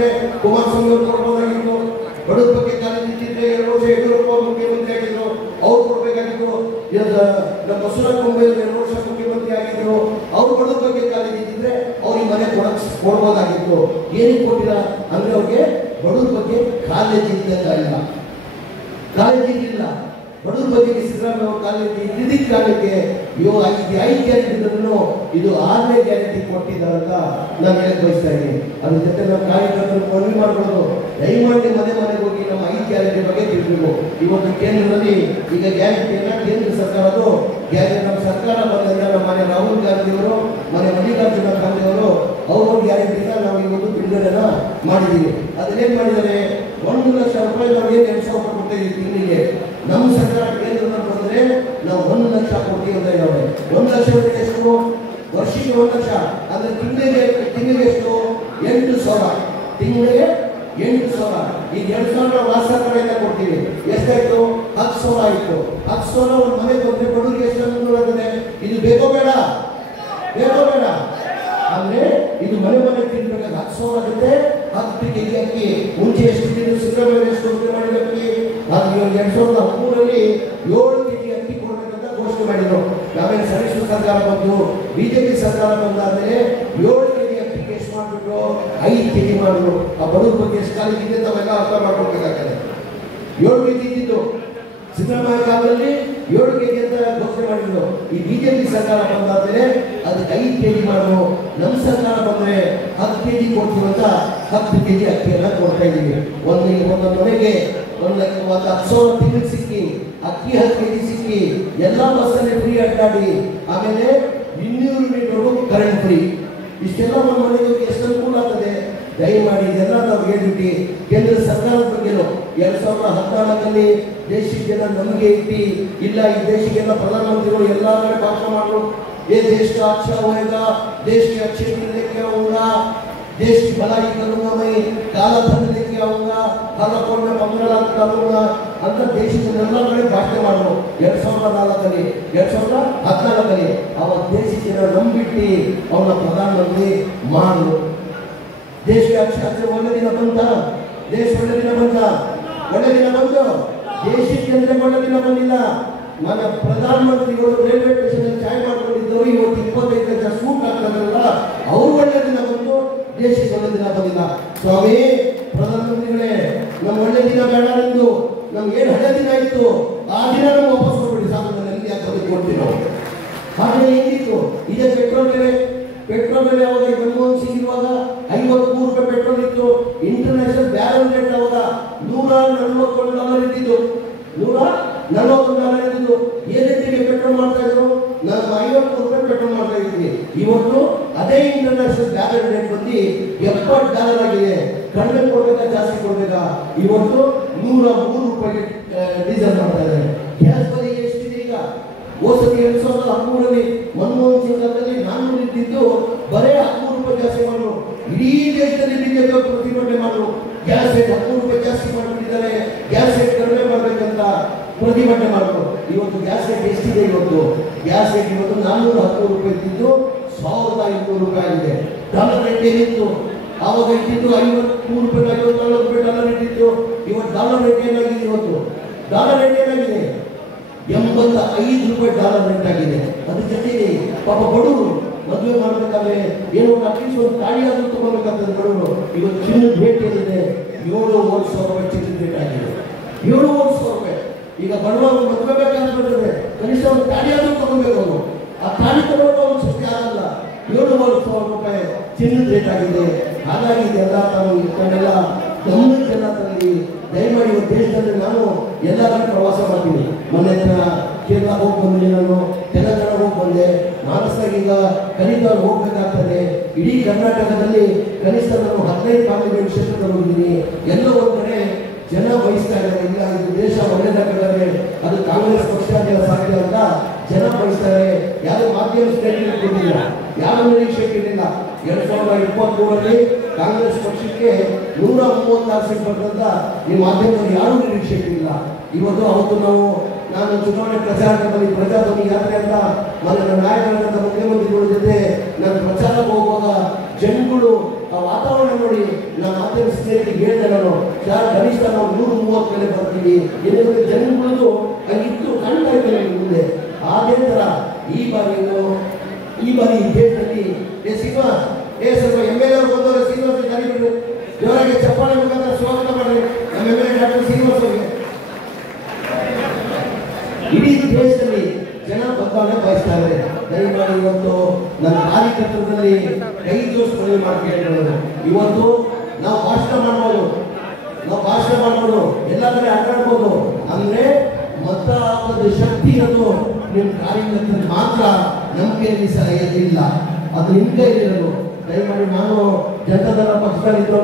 ಇದ್ದಿದ್ರೆ ಕುಮಾರಸ್ವಾಮಿ ಅವರು ಕೊಡ್ಬೋದಾಗಿತ್ತು. ಬಡವರ ಬಗ್ಗೆ ಕಾಳಜಿ ಇದ್ದಿದ್ರೆ 2 ವರ್ಷ ಯಡಿಯೂರಪ್ಪ ಅವರು ಮುಖ್ಯಮಂತ್ರಿ ಆಗಿದ್ರು, ಅವ್ರು ಕೊಡ್ಬೇಕಾಗಿತ್ತು. ನಮ್ಮ ಬಸವರಾಜ ಬೊಮ್ಮಾಯಿ 2 ವರ್ಷ ಮುಖ್ಯಮಂತ್ರಿ ಆಗಿದ್ರು, ಅವ್ರು ಬಡವರ ಬಗ್ಗೆ ಕಾಳಜಿ ಇದ್ದಿದ್ರೆ ಅವ್ರಿಗೆ ಮನೆ ಕೊಡ್ಬೋದಾಗಿತ್ತು. ಏನಕ್ಕೆ ಕೊಟ್ಟಿಲ್ಲ ಅಂದ್ರೆ ಅವ್ರಿಗೆ ಬಡವರ ಬಗ್ಗೆ ಕಾಳಜಿ ಇಲ್ಲ, ಕಾಳಜಿ ಇಲ್ಲ. ಬಡವರ ಬಗ್ಗೆ ಸಿದ್ದರಾಮಯ್ಯ ಅವರು ಕಾಳಜಿ ಇದ್ದಿದ್ದ ಕಾರಣಕ್ಕೆ 5 ಗ್ಯಾರಂಟಿಗಳನ್ನು ಇದು 6ನೇ ಗ್ಯಾರಂಟಿ ಕೊಟ್ಟಿದ್ದಾರೆ ಅಂತ ನಾನು ಹೇಳಕ್ ಬಯಸ್ತಾ ಇದ್ದೀನಿ. ಅದ್ರ ಜೊತೆ ನಮ್ಮ ಕಾರ್ಯಕರ್ತರು ಮನವಿ ಮಾಡ್ಕೊಳ್ಳೋದು, ದಯಮಾಡಿ ಮನೆ ಮನೆಗೆ ಹೋಗಿ ನಮ್ಮ 5 ಗ್ಯಾರಂಟಿ ಬಗ್ಗೆ ತಿಳ್ಬೇಕು. ಇವತ್ತು ಕೇಂದ್ರದಲ್ಲಿ ಈಗ ಗ್ಯಾರಂಟಿಯನ್ನ ಕೇಂದ್ರ ಸರ್ಕಾರದ್ದು ನಮ್ಮ ಸರ್ಕಾರ ಬಂದಾಗ ನಮ್ಮ ಮನೆ ರಾಹುಲ್ ಗಾಂಧಿ ಅವರು, ಮನೆ ಮಲ್ಲಿಕಾರ್ಜುನ ಖರ್ಗೆ ಅವರು ಅವ್ರ ಗ್ಯಾರಂಟಿನ ನಾವು ಇವತ್ತು ಬಿಡುಗಡೆನ ಮಾಡಿದ್ದೀವಿ. ಅದನ್ನೇನು ಮಾಡಿದ್ದಾರೆ, 1 ಲಕ್ಷ ರೂಪಾಯಿ ನಾವು ಏನು 2,000 ರೂಪಾಯಿ ಕೊಡ್ತಾ ಇದ್ದೀವಿ ತಿಂಗಳಿಗೆ. ನಮ್ಮ ಸರ್ಕಾರ ಕೇಂದ್ರದಲ್ಲಿ ಬಂದರೆ ನಾವು 1 ಲಕ್ಷ ಕೊಡ್ತೀವಿ ಅಂತ ಹೇಳಿ. 1 ಲಕ್ಷ ಎಷ್ಟು? ವರ್ಷಕ್ಕೆ 1 ಲಕ್ಷ ಅಂದ್ರೆ ತಿಂಗಳಿಗೆ ಎಷ್ಟು? 8,000. ತಿಂಗಳಿಗೆ 8,000. ಈಗ 2,000 ವಾಸ ಕಡೆಯಿಂದ ಕೊಡ್ತೀವಿ. ಎಷ್ಟಾಯ್ತು? 10,000 ಆಯಿತು. 10,000 ಒಂದು ಮನೆ ಬಂದ್ರೆ ಬಡವರಿಗೆ ಎಷ್ಟು ಅನುಕೂಲ. ಇದು ಬೇಕೋ ಬೇಡ? ಬೇಕೋ ಬೇಡ ಅಂದ್ರೆ ಇದು ಮನೆ ತಿನ್ಬೇಕಾದ್ರೆ 10,000 ಆಗುತ್ತೆ. 10 ಕೆಜಿ ಅಕ್ಕಿ ಮುಂಚೆ ಎಷ್ಟು ಸಿದ್ದರಾಮಯ್ಯ ಎಷ್ಟು ಘೋಷಣೆ ಮಾಡಿದಕ್ಕೆ ಅದು 2013ರಲ್ಲಿ 7 ಕೆಜಿ ಅಕ್ಕಿ ಕೊಡಬೇಕಂತ ಘೋಷಣೆ ಮಾಡಿದ್ರು. ಆಮೇಲೆ ಸಮ್ಮಿಶ್ರ ಸರ್ಕಾರ ಬಂತು, ಬಿಜೆಪಿ ಸರ್ಕಾರ ಬಂದಾದ್ಮೇಲೆ 7 ಕೆಜಿ ಅಕ್ಕಿಗೆ ಎಷ್ಟು ಮಾಡಿಬಿಟ್ರು? 5 ಕೆಜಿ ಮಾಡಿದ್ರು. ಆ ಬಡವರ ಬಗ್ಗೆ ಎಷ್ಟು ಕಾಳಜಿ ಇದೆ ತಾವೆಲ್ಲ ಅರ್ಥ ಮಾಡ್ಕೊಳ್ಬೇಕಾಗ್ತದೆ. 7 ಕೆಜಿ ಇದ್ದಿದ್ದು ಸಿದ್ದರಾಮಯ್ಯ ಕಾಲದಲ್ಲಿ 7 ಕೆಜಿ ಅಂತ ಘೋಷಣೆ ಮಾಡಿದ್ರು. ಈ ಬಿಜೆಪಿ ಸರ್ಕಾರ ಬಂದಾದ್ಮೇಲೆ ಅದಕ್ಕೆ 5 ಕೆಜಿ ಮಾಡಿದ್ರು. ನಮ್ಮ ಸರ್ಕಾರ ಬಂದ್ರೆ 10 ಕೆಜಿ ಕೊಡ್ತೀವಿ ಅಂತ 10 ಕೆಜಿ ಅಕ್ಕಿಯನ್ನ ಕೊಡ್ತಾ ಇದ್ದೀವಿ. ಒಂದೊಂದು ಮನೆಗೆ 10,000 ತಿಂಗಳಿಗೆ ಸಿಕ್ಕಿ, ಅಕ್ಕಿ 10 ಕೆಜಿ ಸಿಕ್ಕಿ, ಎಲ್ಲ ಬಸ್ಸಲ್ಲಿ ಫ್ರೀ ಅಡ್ಡಾಡಿ, ಆಮೇಲೆ 200 ಯೂನಿಟ್ ಕರೆಂಟ್ ಫ್ರೀ. ಇಷ್ಟೆಲ್ಲ ನಮ್ಮ ಮನೆಗೆ ಎಷ್ಟು ಅನುಕೂಲ ಆಗ್ತದೆ. ದಯಮಾಡಿ ಇದೆಲ್ಲ ನಾವು ಹೇಳ್ಬಿಟ್ಟು ಕೇಂದ್ರ ಸರ್ಕಾರದ ಬಗ್ಗೆ 2014ರಲ್ಲಿ ದೇಶದ ಜನ ನಮಗೆ ಇಟ್ಟು ಇಲ್ಲ, ಈ ದೇಶಕ್ಕೆಲ್ಲ ಪ್ರಧಾನಮಂತ್ರಿಗಳು ಎಲ್ಲ ಕಡೆ ಭಾಷಣ ಮಾಡಲು ये देश का अच्छा होएगा, देश के अच्छे दिन लेके आऊंगा, देश की भलाई करूंगा, मैं काला धन लेके आऊंगा, काला कोट में 15 लाख करूंगा ಅಂತ ದೇಶದೆಲ್ಲ ಕಡೆ ಭಾಷಣ ಮಾಡಲು 2014ರಲ್ಲಿ 2014ರಲ್ಲಿ ಅವ ದೇಶದ ಜನ ನಂಬಿಟ್ಟು ಅವನ ಪ್ರಧಾನಮಂತ್ರಿ ಮಾಡಲು. ದೇಶಕ್ಕೆ ಅಚ್ಚ ಒಳ್ಳೆ ದಿನ ಬಂತ, ದೇಶ ಒಳ್ಳೆ ದಿನ ಬಂತ, ಒಳ್ಳೆ ದಿನ ಬಂತು. ದೇಶಕ್ಕೆ ಅಂದ್ರೆ ಒಳ್ಳೆ ದಿನ ಬಂದಿಲ್ಲ. ನನ್ನ ಪ್ರಧಾನಮಂತ್ರಿಗಳು ರೈಲ್ವೆ ಸ್ಟೇಷನ್ ಚಾಯ್ ಮಾಡ್ಕೊಂಡಿದ್ದವರು ಇವತ್ತು 25 ಲಕ್ಷ ಸೂಟ್ ಆಗ್ತಾರಲ್ಲ, ಅವ್ರು ಒಳ್ಳೆ ದಿನ ಬಂತು, ದೇಶಕ್ಕೆ ಒಳ್ಳೆ ದಿನ ಬಂದಿಲ್ಲ. ಸ್ವಾಮಿ ಪ್ರಧಾನಮಂತ್ರಿಗಳೇ, ನಮ್ಮ ಒಳ್ಳೆ ದಿನ ಬೇಡ ಎಂದು ನಮ್ಗೆ ಏನು ಹಳೆ ದಿನ ಇತ್ತು ಆ ದಿನ ನಾವು ವಾಪಸ್ ಕೊಡ್ಬಿಡಿ ಸಾಕು. ನನಗೆ ಯಾಕೆ ಕೊಡ್ತೀವಿ ನಾವು? ಹಾಗೆ ಹೆಂಗಿತ್ತು ಇದೇ ಪೆಟ್ರೋಲ್ ಬೆಲೆ ಯಾವಾಗ ಮನಮೋಹನ್ ಸಿಂಗ್ ಇರುವಾಗ 53 ರೂಪಾಯಿ ಪೆಟ್ರೋಲ್ ಇತ್ತು. ಇಂಟರ್ನ್ಯಾಷನಲ್ ಬ್ಯಾರಲ್ ರೇಟ್ ಯಾವಾಗ $141 ಇದ್ದಿದ್ದು, $141 ಇದ್ದಿದ್ದು. ಏನ್ ರೀತಿಗೆ ಪೆಟ್ರೋಲ್ ಮಾಡ್ತಾ ಇದ್ರು? ನಾವು 53 ರೂಪಾಯಿ ಪೆಟ್ರೋಲ್ ಮಾಡ್ತಾ ಇದ್ವಿ. ಇವತ್ತು ಅದೇ ಇಂಟರ್ನ್ಯಾಷನಲ್ ಬ್ಯಾರಲ್ ರೇಟ್ ಬಂದು $70 ಆಗಿದೆ. ಕಡಿಮೆ ಕೊಡ್ಬೇಕಾ ಜಾಸ್ತಿ ಕೊಡ್ಬೇಕಾ? ಇವತ್ತು 103 ರೂಪಾಯಿ ಡೀಸೆಲ್ ಮಾಡ್ತಾ ಇದ್ದಾರೆ. ಗ್ಯಾಸ್ ಬೆಲೆ ಎಷ್ಟಿದೆ ಈಗ? ಹೋಸತಿ 2013ರಲ್ಲಿ ಮನಮೋಹನ್ ಸಿಂಗ್ ಕಾಲದಲ್ಲಿ 400 ಇದ್ದಿದ್ದು ಬರೇ 13 ರೂಪಾಯಿ ಜಾಸ್ತಿ ಮಾಡಿದ್ರು. ಇಡೀ ದೇಶದಲ್ಲಿ ಬಿಜೆಪಿ ಪ್ರತಿಭಟನೆ ಮಾಡಿದ್ರು. ಗ್ಯಾಸ್ ರೇಟ್ 13 ರೂಪಾಯಿ ಜಾಸ್ತಿ ಮಾಡಿಬಿಟ್ಟಿದ್ದಾರೆ, ಗ್ಯಾಸ್ ರೇಟ್ ಕಡಿಮೆ ಮಾಡಬೇಕಂತ ಪ್ರತಿಭಟನೆ ಮಾಡಿದ್ರು. ಇವತ್ತು ಗ್ಯಾಸ್ ರೇಟ್ ಎಷ್ಟಿದೆ? ಗ್ಯಾಸ್ ರೇಟ್ ಇವತ್ತು 410 ರೂಪಾಯಿ ಇದ್ದಿದ್ದು 1,800 ರೂಪಾಯಿ ಆಗಿದೆ. ಡಾಲರ್ ರೇಟ್ ಏನಿತ್ತು ಆವಾಗ ಇದ್ದಿದ್ದು 53 ರೂಪಾಯಿ, 54 ರೂಪಾಯಿ ಡಾಲರ್ ಇಟ್ಟಿತ್ತು. ಇವತ್ತು ಡಾಲರ್ ರೇಟ್ ಏನಾಗಿದೆ? ಇವತ್ತು ಡಾಲರ್ ರೇಟ್ ಏನಾಗಿದೆ? 85 ರೂಪಾಯಿ ಡಾಲರ್ ರೇಟ್ ಆಗಿದೆ. ಅದ್ರ ಜೊತೆಗೆ ಪಾಪ ಬಡವರು ಮದುವೆ ಮಾಡಬೇಕಾದ್ರೆ ಏನೋ ಅಟ್ಲೀಸ್ಟ್ ಒಂದು ತಾಳಿ ಆದ್ರೂ ತಗೋಬೇಕಾಗ್ತದೆ ಬಡವರು. ಇವತ್ತು ಚಿನ್ನದ ರೇಟ್ ಏನಿದೆ? 7,00,000 ರೂಪಾಯಿ ಚಿನ್ನದ ರೇಟ್ ಆಗಿದೆ. 7,00,000 ರೂಪಾಯಿ. ಈಗ ಬಡವರು ಮದುವೆ ಬೇಕಾದ್ರೆ ಕನಿಷ್ಠ ಒಂದು ತಾಳಿ ಆದ್ರೂ ತಗೋಬೇಕು. ಅವರು ಆ ತಾಳಿ ತಗೊಳ್ಳೋ ಒಂದು ಶಕ್ತಿ ಆಗಲ್ಲ. 7,00,000 ರೂಪಾಯಿ ಚಿನ್ನದ ರೇಟ್ ಆಗಿದೆ. ಹಾಗಾಗಿ ಇದೆಲ್ಲ ನಾವು ಇದನ್ನೆಲ್ಲ ಗಮನಕ್ಕೆಲ್ಲ ತಂದು ದಯಮಾಡಿ ದೇಶದಲ್ಲಿ ನಾನು ಎಲ್ಲ ಕಡೆ ಪ್ರವಾಸ ಮಾಡ್ತೀನಿ. ಮೊನ್ನೆ ಕೇರಳ ಹೋಗಿ ಬಂದೆ, ನಾನು ತೆಲಂಗಾಣ ಹೋಗಿ ಬಂದೆ, ಮಾನಸಾಗಿ ಈಗ ಕನಿಷ್ಠ ಹೋಗ್ಬೇಕಾಗ್ತದೆ. ಇಡೀ ಕರ್ನಾಟಕದಲ್ಲಿ ಕನಿಷ್ಠ ನಾನು 15 ಪಾರ್ಲಿಮೆಂಟ್ ಕ್ಷೇತ್ರದಲ್ಲಿ ಹೋಗಿದ್ದೀನಿ. ಎಲ್ಲ ಒಂದು ಕಡೆ ಜನ ಬಯಸ್ತಾ ಇದ್ದಾರೆ, ಇಲ್ಲ ಇದು ದೇಶ ಒಳ್ಳೆದಾಗಿದ್ದಾರೆ, ಅದು ಕಾಂಗ್ರೆಸ್ ಪಕ್ಷ ಸಾಧ್ಯ ಅಂತ ಜನ ಬಯಸ್ತಾರೆ. ಯಾರು ಮಾಧ್ಯಮ ಸ್ಟೇಟ್ಮೆಂಟ್ ಕೊಟ್ಟಿಲ್ಲ, ಯಾರು ನಿರೀಕ್ಷೆ ಇರಲಿಲ್ಲ. 2023ರಲ್ಲಿ ಕಾಂಗ್ರೆಸ್ ಪಕ್ಷಕ್ಕೆ 136 ಸೀಟ್ ಬರ್ತಂತ ಈ ಮಾಧ್ಯಮದಲ್ಲಿ ಯಾರೂ ನಿರೀಕ್ಷೆ ಇರಲಿಲ್ಲ. ಇವತ್ತು ಅವತ್ತು ನಾನು ಚುನಾವಣೆ ಪ್ರಚಾರದಲ್ಲಿ ಪ್ರಜಾಧ್ವನಿ ಯಾತ್ರೆ ಅಂತ ನನ್ನ ನಾಯಕರಾದಂಥ ಮುಖ್ಯಮಂತ್ರಿಗಳ ಜೊತೆ ನಾನು ಪ್ರಚಾರಕ್ಕೆ ಹೋಗುವಾಗ ಜನಗಳು ಆ ವಾತಾವರಣ ನೋಡಿ ನಮ್ಮ ಮಾಧ್ಯಮ ಸ್ನೇಹಿತರಿಗೆ ಹೇಳಿದೆ ನಾನು, ಸರ್ ಕನಿಷ್ಠ ನಾವು 130 ಮೇಲೆ ಬರ್ತೀವಿ, ಏನಾದ್ರೆ ಜನಗಳದು ಹಂಗಿತ್ತು ಕಾಣ್ತಾ ಇದ್ದೇನೆ ಮುಂದೆ. ಅದೇ ಥರ ಈ ಬಾರಿ ದೇಶದಲ್ಲಿ ಸ್ವಲ್ಪ MLA ಅವರು ಬಂದವರು ಶ್ರೀನಿವಾಸ ಕರಿಬಿಟ್ಟು ಜೋರಾಗಿ ಚಪ್ಪಾಳೆ ಮುಖಾಂತರ ಸ್ವಾಗತ ಮಾಡಿ ನಮ್ಮ MLA ಡಾಕ್ಟರ್ ಶ್ರೀನಿವಾಸ ಅವರಿಗೆ. ಇಡೀ ದೇಶದಲ್ಲಿ ಜನ ಬದಲಾವಣೆ ಬಯಸ್ತಾ ಇದ್ದಾರೆ. ದಯಮಾಡಿ ಇವತ್ತು ನನ್ನ ಕಾರ್ಯಕರ್ತರಲ್ಲಿ ಕೈ ಜೋಡಿಸ್ಕೊಳ್ಳಿ ಮಾಡ್ಕೊಂಡು ಇವತ್ತು ನಾವು ಭಾಷಣ ಮಾಡ್ಬೋದು, ಎಲ್ಲ ಕಡೆ ಅಡ್ಡಾಡ್ಬೋದು. ಅಂದ್ರೆ ಮತ ಹಾಕೋದು ಶಕ್ತಿ ಇರೋದು ನಿಮ್ಮ ಕಾರ್ಯಕರ್ತರಿಗೆ ಮಾತ್ರ, ನಮ್ಮ ಕೈಯಲ್ಲಿ ಸಹ ಇಲ್ಲ, ಅದು ನಿಮ್ಮ ಕೈಲಿರೋದು. ದಯಮಾಡಿ ನಾನು ಜನತಾದಳ ಪಕ್ಷದಲ್ಲಿದ್ದು